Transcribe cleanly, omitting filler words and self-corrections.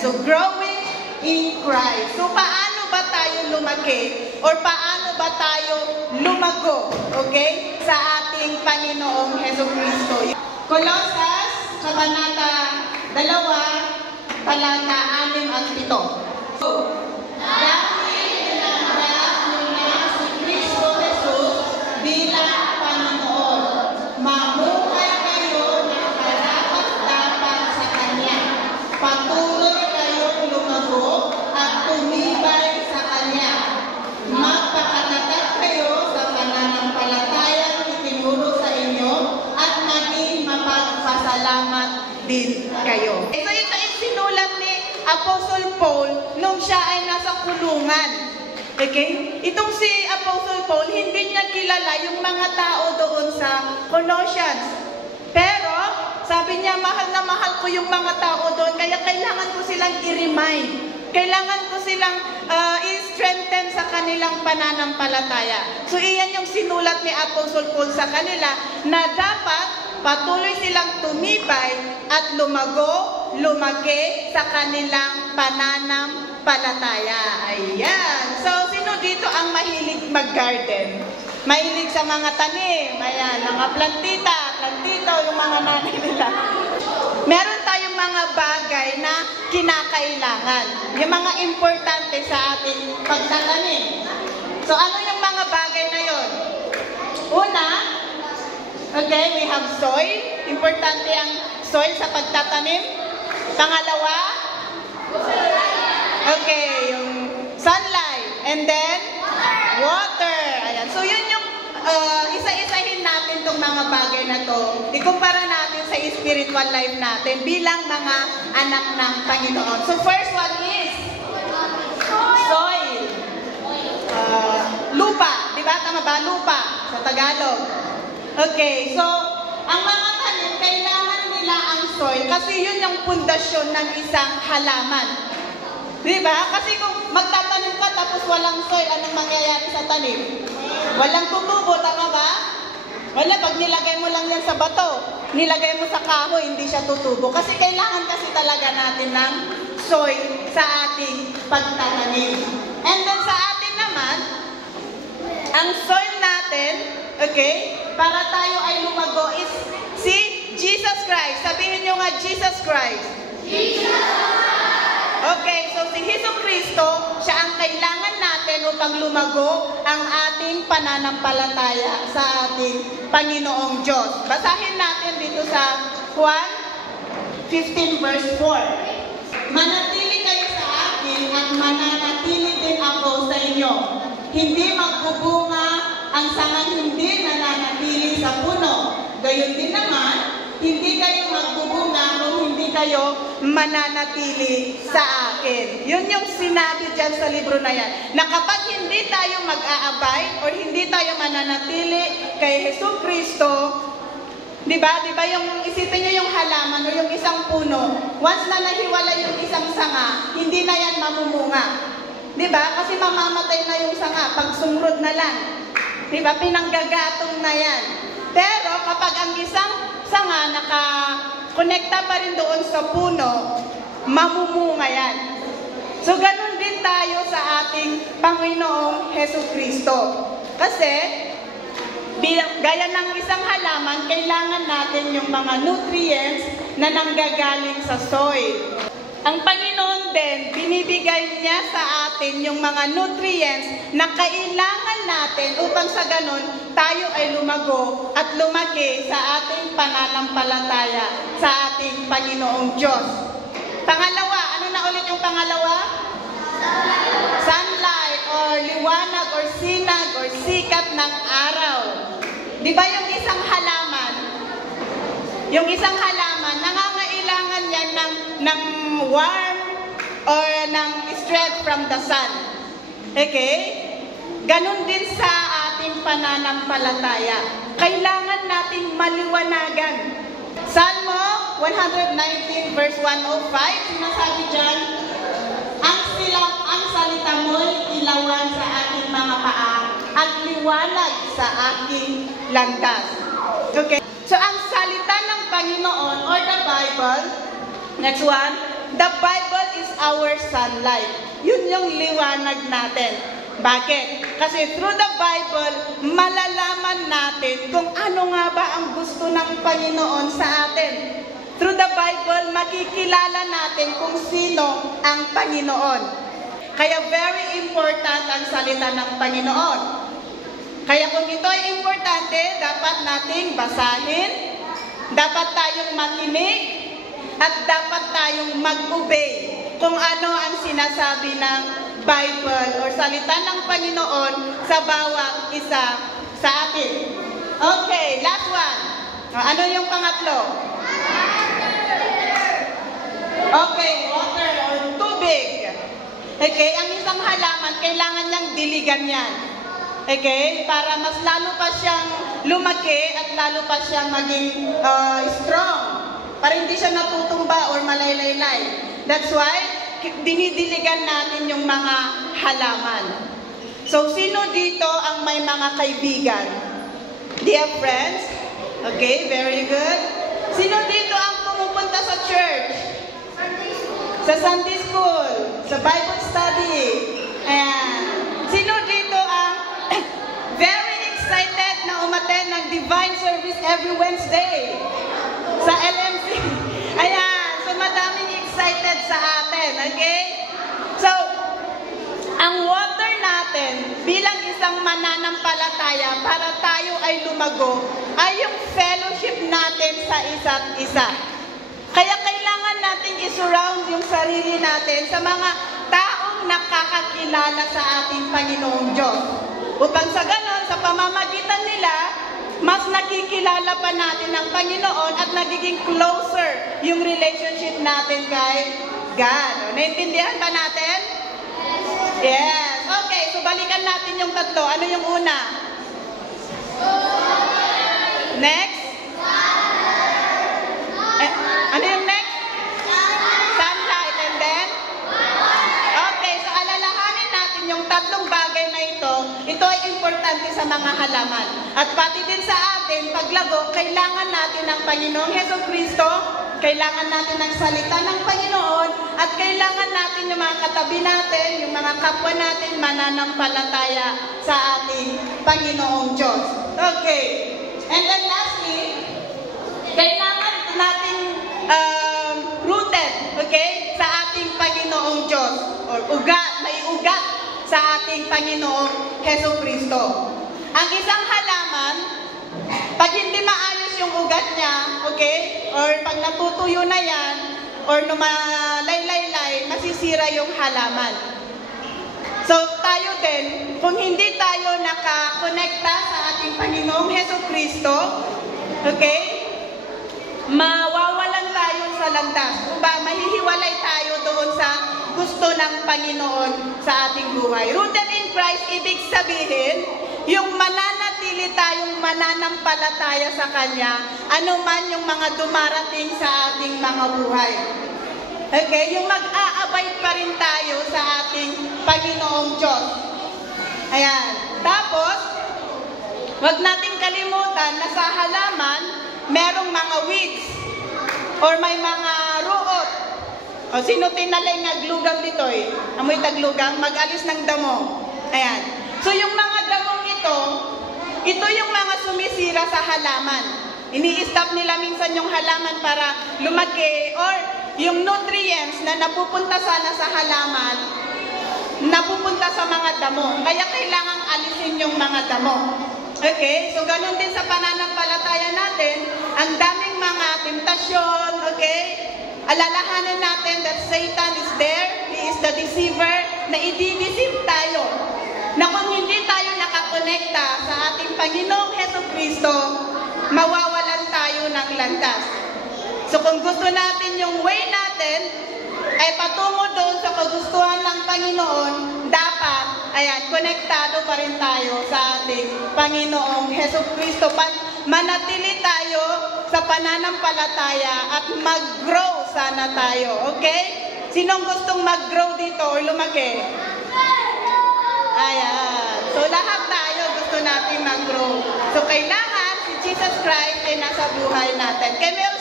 So, growing in Christ. So, paano ba tayo lumaki? Or paano ba tayo lumago? Okay? Sa ating Panginoong Jesucristo. Colossus, Kabanata 2, Talata 6 at 7. So, dahil tinanggap nyo na si Kristo Jesus bilang Panginoon, mamuhay kayo na karapat-dapat sa Kanya. Patuloy kayong lumago at tumibay sa Kanya. Magpakatatag kayo sa pananampalatayang itinuro sa inyo at maging mapagpasalamat din kayo. So ito ay sinulat ni Apostle Paul nung siya ay nasa kulungan. Okay? Itong si Apostle Paul, hindi niya kilala yung mga tao doon sa Colossians. Pero, sabi niya, mahal na mahal ko yung mga tao doon, kaya kailangan ko silang i-remind. Kailangan ko silang i-strengthen sa kanilang pananampalataya. So, iyan yung sinulat ni Apostle Paul sa kanila na dapat patuloy silang tumibay at lumago, lumaki sa kanilang pananampalataya. Ayan. So, sino dito ang mahilig mag-garden? Mahilig sa mga tanim. Ayan, mga plantito, yung mga nanay nila. Meron tayong mga bagay na kinakailangan. Yung mga importante sa ating pagtatanim. So, ano yung mga bagay na yon? Una, okay, we have soil. Importante ang soil sa pagtatanim. Pangalawa, okay, yung sunlight. And then, water. Ayan. So, yun yung isa-isahin natin itong mga bagay na to. Ikumpara natin sa spiritual life natin bilang mga anak ng Panginoon. So, first one is soil. Lupa. Diba? Tama ba? Lupa sa Tagalog. Okay. So, ang mga tanim, kailangan nila ang soil kasi yun yung pundasyon ng isang halaman. Diba? Kasi kung magtatanim ka tapos walang soil, anong mangyayari sa tanim? Walang tutubo, tama ba? Wala, pag nilagay mo lang yan sa bato, nilagay mo sa kahoy, hindi siya tutubo. Kasi kailangan kasi talaga natin ng soil sa ating pagtatanim. And then sa atin naman, ang soil natin, okay, para tayo ay lumago is si Jesus Christ. Sabihin nyo nga, Jesus Christ. Jesus Christ. Okay, so si Jesucristo, siya ang kailangan natin upang lumago ang ating pananampalataya sa ating Panginoong Diyos. Basahin natin dito sa Juan 15 verse 4. Manatili kayo sa akin at mananatili din ako sa inyo. Hindi magbubunga ang sangang hindi nananatili sa puno. Gayon din naman, hindi kayo magbubunga kung hindi kayo mananatili sa akin. Yun yung sinabi dyan sa libro na yan. Na kapag hindi tayo mag-aabay or hindi tayo mananatili kay Jesucristo, di ba? Di ba yung isipin nyo yung halaman o yung isang puno, once na nahiwala yung isang sanga, hindi na yan mamumunga. Di ba? Kasi mamamatay na yung sanga pag sumrod na lang. Di ba? Pinanggagatong na yan. Pero kapag ang isang sanga naka-konekta pa rin doon sa puno, mamumunga yan. So, ganun din tayo sa ating Panginoong Jesucristo. Kasi, gaya ng isang halaman, kailangan natin yung mga nutrients na nanggagaling sa soil. Ang Panginoon din, binibigay niya sa atin yung mga nutrients na kailangan natin upang sa ganun, tayo ay lumago at lumaki sa ating pananampalataya sa ating Panginoong Diyos. Pangalawa, ano na ulit yung pangalawa? Sunlight or liwanag or sinag or sikat ng araw. Di ba yung isang halaman? Yung isang halaman, nangangailangan yan ng warm or ng strength from the sun. Okay? Ganon din sa ating pananampalataya. Kailangan nating maliwanagan. Salmo 119 verse 105, sinasabi dyan, ang salita mo'y ilawan sa aking mga paa at liwanag sa aking landas. Okay? So, ang salita ng Panginoon or the Bible, next one, the Bible is our sunlight. Yun yung liwanag natin. Bakit? Kasi through the Bible, malalaman natin kung ano nga ba ang gusto ng Panginoon sa atin. Through the Bible, makikilala natin kung sino ang Panginoon. Kaya very important ang salita ng Panginoon. Kaya kung ito ay importante, dapat nating basahin, dapat tayong makinig, at dapat tayong mag-obey kung ano ang sinasabi ng Bible or salita ng Panginoon sa bawat isa sa atin. Okay, last one. Ano yung pangatlo? Okay, water or tubig. Okay, ang isang halaman, kailangan niyang diligan yan. Okay, para mas lalo pa siyang lumaki at lalo pa siyang maging strong. Para hindi siya natutumba or malay-laylay. That's why, dinidiligan natin yung mga halaman. So, sino dito ang may mga kaibigan? Dear friends? Okay, very good. Sino dito ang pumupunta sa church? Sa Sunday school, sa Bible study. Ayan. Sino dito ang very excited na umattend ng divine service every Wednesday? Sa LMC. Ayan. So, madaming excited sa atin. Okay? So, ang water natin bilang isang mananampalataya para tayo ay lumago ay yung fellowship natin sa isa't isa. Kaya kailangan natin isurround yung sarili natin sa mga taong nakakakilala sa ating Panginoong Diyos. Upang sa ganon, sa pamamagitan nila, mas nakikilala pa natin ang Panginoon at nagiging closer yung relationship natin kay God. Naintindihan ba natin? Yes. Okay, so balikan natin yung tatlo. Ano yung una? Next? Ano yung next? Sunlight. And then? Okay, so alalahanin natin yung tatlong bagay na ito. Ito ay importante sa mga halaman. At pati din sa atin, paglago, kailangan natin ng Panginoong Jesucristo, kailangan natin ng salita ng Panginoon, at kailangan natin yung mga katabi natin, yung mga kapwa natin, mananampalataya sa ating Panginoong Diyos. Okay. And then lastly, kailangan natin rooted, okay, sa ating Panginoong Diyos. Or ugat, may ugat sa ating Panginoong Jesucristo. Ang isang halaman, pag hindi maayos yung ugat niya, okay, or pag natutuyo na yan, or lumalaylay-lay, masisira yung halaman. So, tayo din, kung hindi tayo nakakonekta sa ating Panginoong Jesucristo, okay, mawawalan tayo sa landas. Mahihiwalay tayo doon sa gusto ng Panginoon sa ating buhay. Rooted in Christ, ibig sabihin, yung mananatili tayong mananampalataya sa Kanya, anuman yung mga dumarating sa ating mga buhay. Okay? Yung mag-aabay pa rin tayo sa ating Panginoong Diyos. Ayan. Tapos, wag nating kalimutan na sa halaman, merong mga weeds or may mga ruot. O, sino tinalay nga glugang dito eh? Amoy taglugang, mag-alis ng damo. Ayan. So, yung mga damong ito yung mga sumisira sa halaman. Ini-stop nila minsan yung halaman para lumaki or yung nutrients na napupunta sana sa halaman, napupunta sa mga damo. Kaya kailangan alisin yung mga damo. Okay? So, ganun din sa pananampalataya natin, ang daming mga temptasyon, okay? Alalahanan natin that Satan is there, he is the deceiver, na i-deceive tayo. Na kung hindi tayo nakakonekta sa ating Panginoong Jesucristo, mawawalan tayo ng landas. So kung gusto natin yung way natin ay patungo doon sa kagustuhan ng Panginoon, dapat, ayan, konektado pa rin tayo sa ating Panginoong Jesucristo. Manatili tayo sa pananampalataya at mag-grow sana tayo. Okay? Sinong gustong mag-grow dito o lumaki? Ayan. So lahat tayo gusto natin mag-grow. So kailangan si Jesus Christ ay nasa buhay natin. Kaya